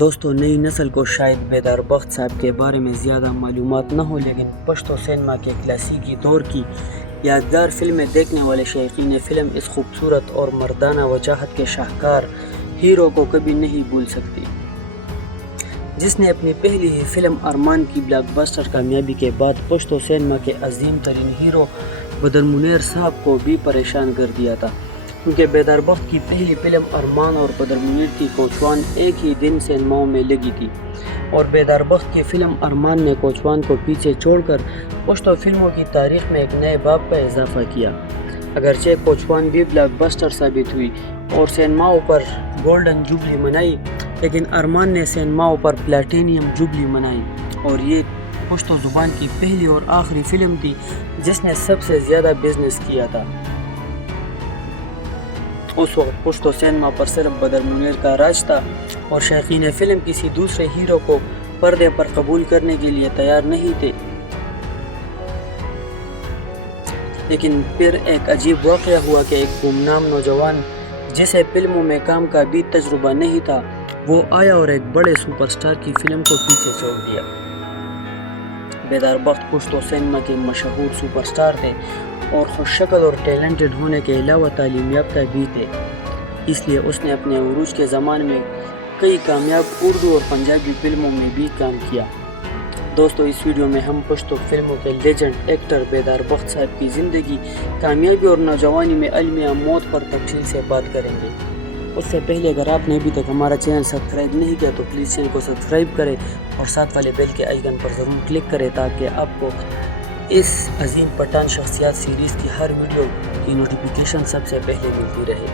دوستو نئی نسل کو شاید بیدار بخت صاحب کے بارے میں زیادہ معلومات نہ ہو، لیکن پشتو سینما کے کلاسیکی دور کی یادگار فلمیں دیکھنے والے شائقین فلم اس خوبصورت اور مردانہ وجاہت کے شاہکار ہیرو کو کبھی نہیں بھول سکتی، جس نے اپنی پہلی ہی فلم ارمان کی بلاک بسٹر کامیابی کے بعد پشتو سینما کے عظیم ترین ہیرو بدر منیر صاحب کو بھی پریشان کر دیا تھا، کیونکہ بیدار بخت کی پہلی فلم ارمان اور بدر منیر کی کوچوان ایک ہی دن سینماؤں میں لگی تھی، اور بیدار بخت کی فلم ارمان نے کوچوان کو پیچھے چھوڑ کر پشتو فلموں کی تاریخ میں ایک نئے باب کا اضافہ کیا۔ اگرچہ کوچوان بھی بلاک بسٹر ثابت ہوئی اور سینماؤں پر گولڈن جوبلی منائی، لیکن ارمان نے سینماؤں پر پلاٹینیم جوبلی منائی، اور یہ پشتو زبان کی پہلی اور آخری فلم تھی جس نے سب سے زیادہ بزنس کیا تھا۔ اس وقت پشتو سینما پر صرف بدر منیر کا راج تھا اور شائقین فلم کسی دوسرے ہیرو کو پردے پر قبول کرنے کے لیے تیار نہیں تھے، لیکن پھر ایک عجیب واقعہ ہوا کہ ایک گمنام نوجوان جسے فلموں میں کام کا بھی تجربہ نہیں تھا، وہ آیا اور ایک بڑے سپر سٹار کی فلم کو پیچھے چھوڑ دیا۔ بیدار بخت پشتو سینما کے مشہور سپر سٹار تھے اور خوش شکل اور ٹیلنٹڈ ہونے کے علاوہ تعلیم یافتہ بھی تھے، اس لیے اس نے اپنے عروج کے زمانے میں کئی کامیاب اردو اور پنجابی فلموں میں بھی کام کیا۔ دوستو اس ویڈیو میں ہم پشتو فلموں کے لیجنڈ ایکٹر بیدار بخت صاحب کی زندگی، کامیابی اور نوجوانی میں المیہ موت پر تفصیل سے بات کریں گے۔ اس سے پہلے اگر آپ نے ابھی تک ہمارا چینل سبسکرائب نہیں کیا تو پلیز چینل کو سبسکرائب کریں اور ساتھ والے بیل کے آئیکن پر ضرور کلک کریں تاکہ آپ کو اس عظیم پٹھان شخصیات سیریز کی ہر ویڈیو کی نوٹیفیکیشن سب سے پہلے ملتی رہے۔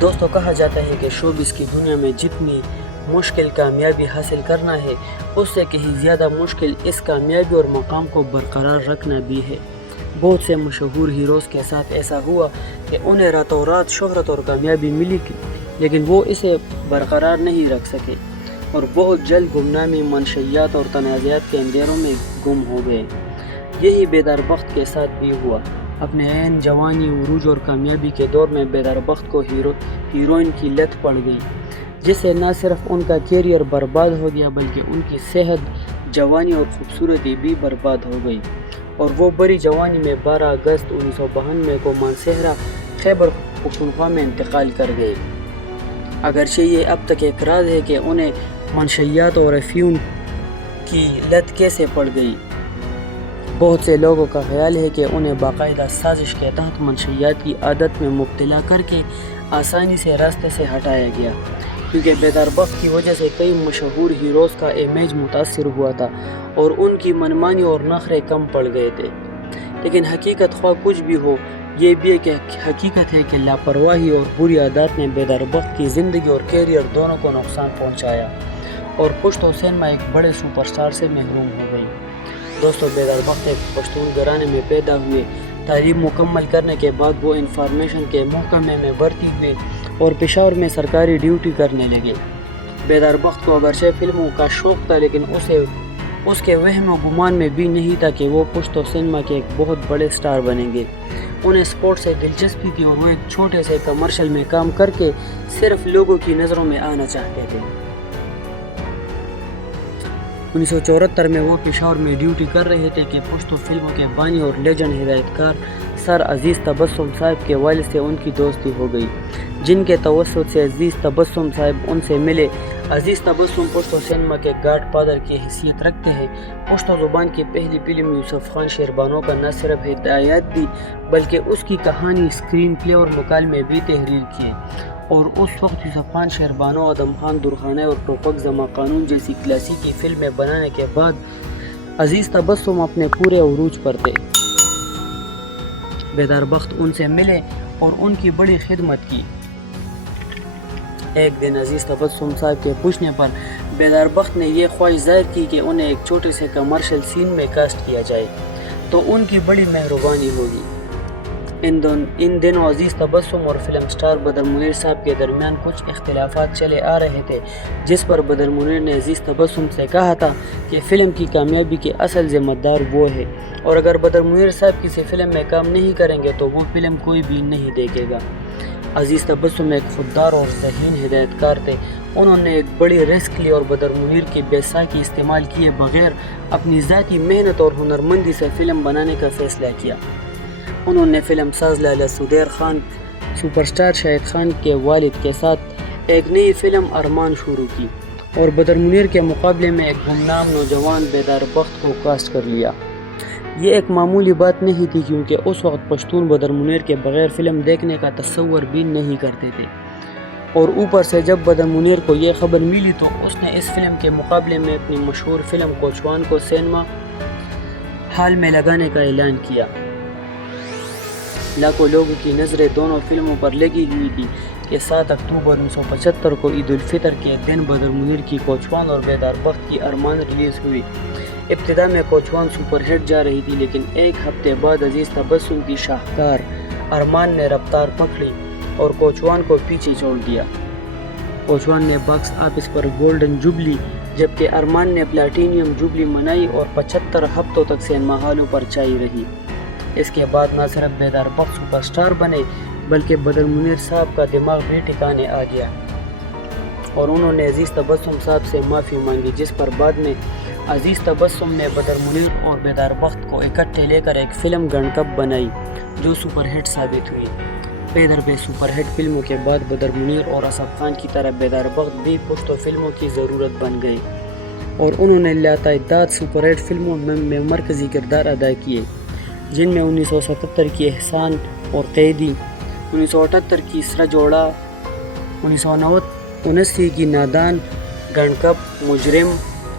دوستو کہا جاتا ہے کہ شوبز کی دنیا میں جتنی مشکل کامیابی حاصل کرنا ہے، اس سے کہیں زیادہ مشکل اس کامیابی اور مقام کو برقرار رکھنا بھی ہے۔ بہت سے مشہور ہیروز کے ساتھ ایسا ہوا کہ انہیں راتوں رات شہرت اور کامیابی ملی لیکن وہ اسے برقرار نہیں رکھ سکے اور بہت جلد گمنامی، منشیات اور تنازعات کے اندھیروں میں گم ہو گئے۔ یہی بیدار بخت کے ساتھ بھی ہوا۔ اپنے عین جوانی، عروج اور کامیابی کے دور میں بیدار بخت کو ہیروئن کی لت پڑ گئی، جس سے نہ صرف ان کا کیریئر برباد ہو گیا بلکہ ان کی صحت، جوانی اور خوبصورتی بھی برباد ہو گئی، اور وہ بڑی جوانی میں 12 اگست 1992 کو مانسہرہ، خیبر پختونخوا میں انتقال کر گئے۔ اگرچہ یہ اب تک ایک راز ہے کہ انہیں منشیات اور افیون کی لت کیسے پڑ گئی۔ بہت سے لوگوں کا خیال ہے کہ انہیں باقاعدہ سازش کے تحت منشیات کی عادت میں مبتلا کر کے آسانی سے راستے سے ہٹایا گیا، کیونکہ بیدار بخت کی وجہ سے کئی مشہور ہیروز کا امیج متاثر ہوا تھا اور ان کی منمانی اور نخرے کم پڑ گئے تھے۔ لیکن حقیقت خواہ کچھ بھی ہو، یہ بھی ایک حقیقت ہے کہ لاپرواہی اور بری عادات نے بیدار بخت کی زندگی اور کیریئر دونوں کو نقصان پہنچایا اور پشتو سینما ایک بڑے سپر سٹار سے محروم ہو گئی۔ دوستو بیدار بخت ایک پشتون گھرانے میں پیدا ہوئے۔ تعلیم مکمل کرنے کے بعد وہ انفارمیشن کے محکمے میں بھرتی ہوئے اور پشاور میں سرکاری ڈیوٹی کرنے لگے۔ بیدار بخت کو اگرچہ فلموں کا شوق تھا، لیکن اس کے وہم و گمان میں بھی نہیں تھا کہ وہ پشتو سینما کے ایک بہت بڑے سٹار بنیں گے۔ انہیں سپورٹ سے دلچسپی تھی اور وہ ایک چھوٹے سے کمرشل میں کام کر کے صرف لوگوں کی نظروں میں آنا چاہتے تھے۔ 1974 میں وہ پشاور میں ڈیوٹی کر رہے تھے کہ پشتو فلموں کے بانی اور لیجنڈ ہدایت کار سر عزیز تبسم صاحب کے والد سے ان کی دوستی ہو گئی، جن کے توسط سے عزیز تبسم صاحب ان سے ملے۔ عزیز تبسم پشتو سینما کے گاڈ فادر کی حیثیت رکھتے ہیں۔ پشتو زبان کی پہلی فلم یوسف خان شیربانو کا نہ صرف ہدایت دی بلکہ اس کی کہانی، اسکرین پلے اور مکالمے بھی تحریر کیے، اور اس وقت یوسف خان شیربانو، ادم خان درخانہ اور توفیق زما قانون جیسی کلاسیکی فلمیں بنانے کے بعد عزیز تبسم اپنے پورے عروج پر تھے۔ بیدار بخت ان سے ملے اور ان کی بڑی خدمت کی۔ ایک دن عزیز تبسم صاحب کے پوچھنے پر بیدار بخت نے یہ خواہش ظاہر کی کہ انہیں ایک چھوٹے سے کمرشل سین میں کاسٹ کیا جائے تو ان کی بڑی مہربانی ہوگی۔ ان دنوں عزیز تبسم اور فلم سٹار بدر منیر صاحب کے درمیان کچھ اختلافات چلے آ رہے تھے، جس پر بدر منیر نے عزیز تبسم سے کہا تھا کہ فلم کی کامیابی کے اصل ذمہ دار وہ ہے، اور اگر بدر منیر صاحب کسی فلم میں کام نہیں کریں گے تو وہ فلم کوئی بھی نہیں دیکھے گا۔ عزیز تبسم ایک خوددار اور ذہین ہدایت کار تھے۔ انہوں نے ایک بڑی رسک لی اور بدر منیر کی بیساکھی استعمال کیے بغیر اپنی ذاتی محنت اور ہنرمندی سے فلم بنانے کا فیصلہ کیا۔ انہوں نے فلم ساز لالا سدیر خان سپر سٹار شاہد خان کے والد کے ساتھ ایک نئی فلم ارمان شروع کی اور بدر منیر کے مقابلے میں ایک گمنام نوجوان بیدار بخت کو کاسٹ کر لیا۔ یہ ایک معمولی بات نہیں تھی کیونکہ اس وقت پشتون بدر منیر کے بغیر فلم دیکھنے کا تصور بھی نہیں کرتے تھے، اور اوپر سے جب بدر منیر کو یہ خبر ملی تو اس نے اس فلم کے مقابلے میں اپنی مشہور فلم کوچوان کو سینما ہال میں لگانے کا اعلان کیا۔ لاکھوں لوگوں کی نظریں دونوں فلموں پر لگی ہوئی تھی کہ 7 اکتوبر 1975 کو عید الفطر کے دن بدر منیر کی کوچوان اور بیدار بخت کی ارمان ریلیز ہوئی۔ ابتدا میں کوچوان سپر ہٹ جا رہی تھی، لیکن ایک ہفتے بعد عزیز تبسم کی شاہکار ارمان نے رفتار پکڑی اور کوچوان کو پیچھے چھوڑ دیا۔ کوچوان نے باکس آفس پر گولڈن جوبلی جبکہ ارمان نے پلاٹینیم جوبلی منائی اور 75 ہفتوں تک سینما ہالوں پر چھائی رہی۔ اس کے بعد نہ صرف بیدار بخت سپر سٹار بنے بلکہ بدر منیر صاحب کا دماغ بھی ٹھکانے آ گیا اور انہوں نے عزیز تبسم صاحب سے معافی مانگی، جس پر بعد میں عزیز تبسم نے بدر منیر اور بیدار بخت کو اکٹھے لے کر ایک فلم گنڈکپ بنائی جو سپر ہٹ ثابت ہوئی۔ پیدر بے سپر ہٹ فلموں کے بعد بدر منیر اور اسف خان کی طرح بیدار بخت بھی پشتو فلموں کی ضرورت بن گئے اور انہوں نے لاتعداد سپر ہٹ فلموں میں مرکزی کردار ادا کیے، جن میں 1977 کی احسان اور قیدی، 1978 کی سرا جوڑا، 1979 کی نادان، گنڈکپ، مجرم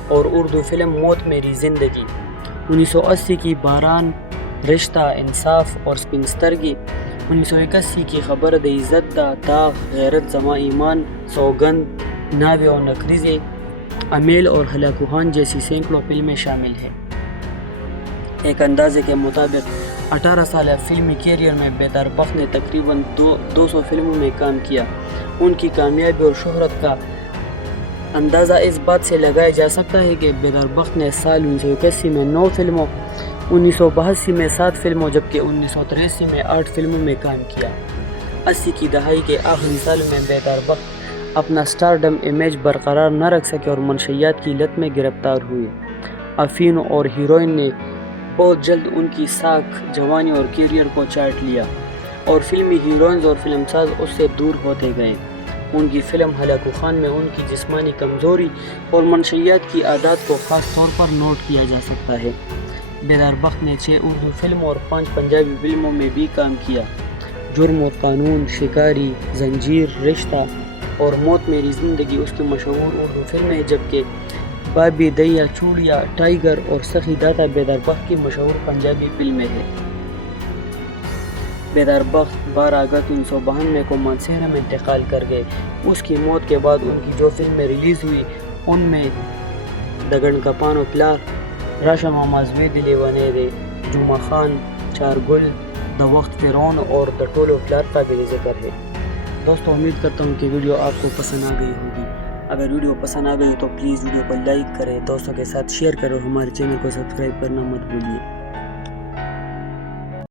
اور اردو فلم موت میری زندگی، 1980 کی باران، رشتہ، انصاف اور سپنسترگی، 1981 کی خبر د عزت دا، داغ، غیرت زما ایمان، سوگند، ناوے اور نکریزے، امیل اور ہلاکوہان جیسی سینکڑوں فلمیں شامل ہیں۔ ایک اندازے کے مطابق 18 سالہ فلمی کیریئر میں بیدار بخت نے تقریباً 200 فلموں میں کام کیا۔ ان کی کامیابی اور شہرت کا اندازہ اس بات سے لگایا جا سکتا ہے کہ بیدار بخت نے سال 1981 میں 9 فلموں، 1982 میں 7 فلموں جبکہ 1983 میں 8 فلموں میں کام کیا۔ 80 کی دہائی کے آخری سالوں میں بیدار بخت اپنا سٹارڈم امیج برقرار نہ رکھ سکے اور منشیات کی لت میں گرفتار ہوئے۔ افین اور ہیروئن نے بہت جلد ان کی ساکھ، جوانی اور کیریئر کو چاٹ لیا اور فلمی ہیروئنز اور فلم ساز اس سے دور ہوتے گئے۔ ان کی فلم ہلاکو خان میں ان کی جسمانی کمزوری اور منشیات کی عادات کو خاص طور پر نوٹ کیا جا سکتا ہے۔ بیدار بخت نے 6 اردو فلموں اور 5 پنجابی فلموں میں بھی کام کیا۔ جرم اور قانون، شکاری، زنجیر، رشتہ اور موت میری زندگی اس کی مشہور اردو فلمیں ہیں، جبکہ بابی دیا چوڑیا، ٹائیگر اور سخی داتا بیدار بخت کی مشہور پنجابی فلمیں ہیں۔ بیدار بخت 12 اگست 1992 کو مانسہرہ میں انتقال کر گئے۔ اس کی موت کے بعد ان کی جو فلمیں ریلیز ہوئی ان میں د گنڈکپانو پلار، راشا ماما زوی د لیونی، جمعہ خان، چار گل، د وخت فرعون اور د ټولو پلار قابل ذکر ہے۔ دوستو امید کرتا ہوں کہ ویڈیو آپ کو پسند آ گئی ہوگی۔ اگر ویڈیو پسند آ گئی تو پلیز ویڈیو کو لائک کریں، دوستوں کے ساتھ شیئر کرو، ہمارے چینل کو سبسکرائب کرنا مت بھولیے۔